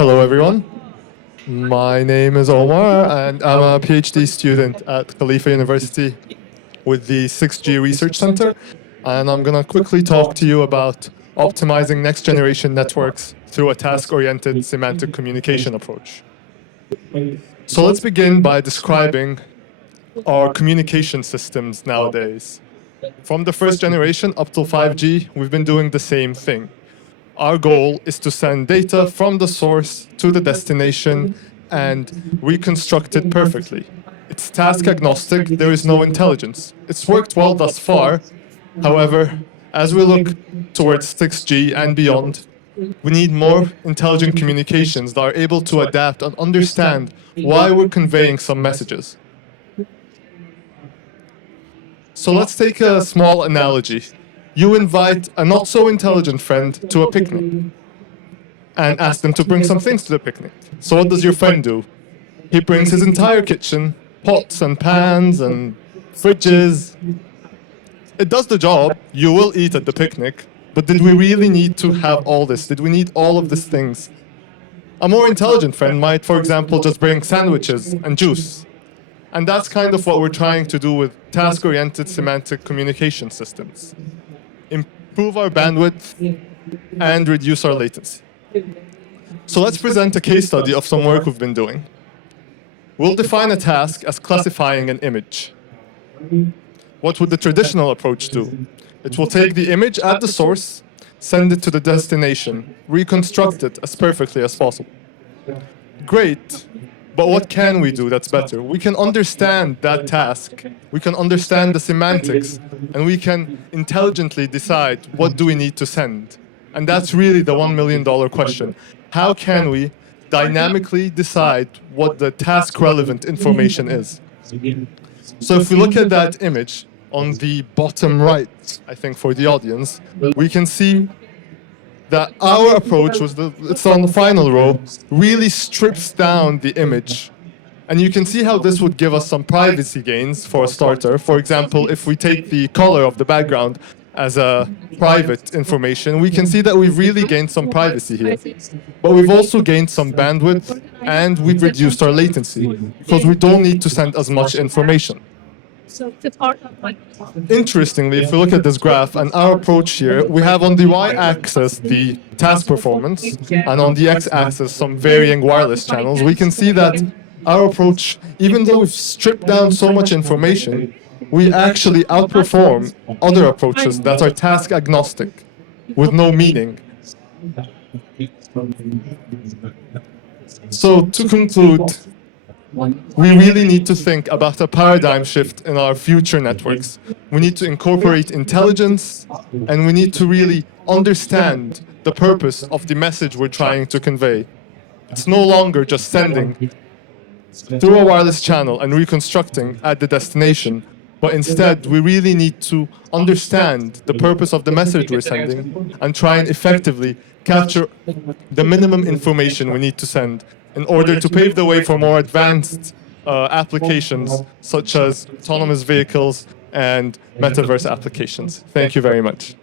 Hello, everyone. My name is Omar, and I'm a PhD student at Khalifa University with the 6G Research Center. And I'm going to quickly talk to you about optimizing next-generation networks through a task-oriented semantic communication approach. So let's begin by describing our communication systems nowadays. From the first generation up till 5G, we've been doing the same thing. Our goal is to send data from the source to the destination and reconstruct it perfectly. It's task agnostic, there is no intelligence. It's worked well thus far. However, as we look towards 6G and beyond, we need more intelligent communications that are able to adapt and understand why we're conveying some messages. So let's take a small analogy. You invite a not-so-intelligent friend to a picnic and ask them to bring some things to the picnic. So what does your friend do? He brings his entire kitchen, pots and pans and fridges. It does the job. You will eat at the picnic. But did we really need to have all this? Did we need all of these things? A more intelligent friend might, for example, just bring sandwiches and juice. And that's kind of what we're trying to do with task-oriented semantic communication systems. Improve our bandwidth and reduce our latency. So let's present a case study of some work we've been doing. We'll define a task as classifying an image. What would the traditional approach do? It will take the image at the source, send it to the destination, reconstruct it as perfectly as possible. Great. But what can we do that's better? We can understand that task, we can understand the semantics, and we can intelligently decide what do we need to send. And that's really the $1 million question. How can we dynamically decide what the task-relevant information is? So if we look at that image on the bottom right, I think for the audience, we can see that our approach it's on the final row, really strips down the image. And you can see how this would give us some privacy gains for a starter. For example, if we take the color of the background as a private information, we can see that we've really gained some privacy here. But we've also gained some bandwidth and we've reduced our latency because we don't need to send as much information. Interestingly, if we look at this graph and our approach here, we have on the y-axis the task performance, and on the x-axis some varying wireless channels. We can see that our approach, even though we've stripped down so much information, we actually outperform other approaches that are task agnostic, with no meaning. So to conclude, we really need to think about a paradigm shift in our future networks. We need to incorporate intelligence, and we need to really understand the purpose of the message we're trying to convey. It's no longer just sending through a wireless channel and reconstructing at the destination, but instead we really need to understand the purpose of the message we're sending and try and effectively capture the minimum information we need to send in order to pave the way for more advanced applications such as autonomous vehicles and metaverse applications. Thank you very much.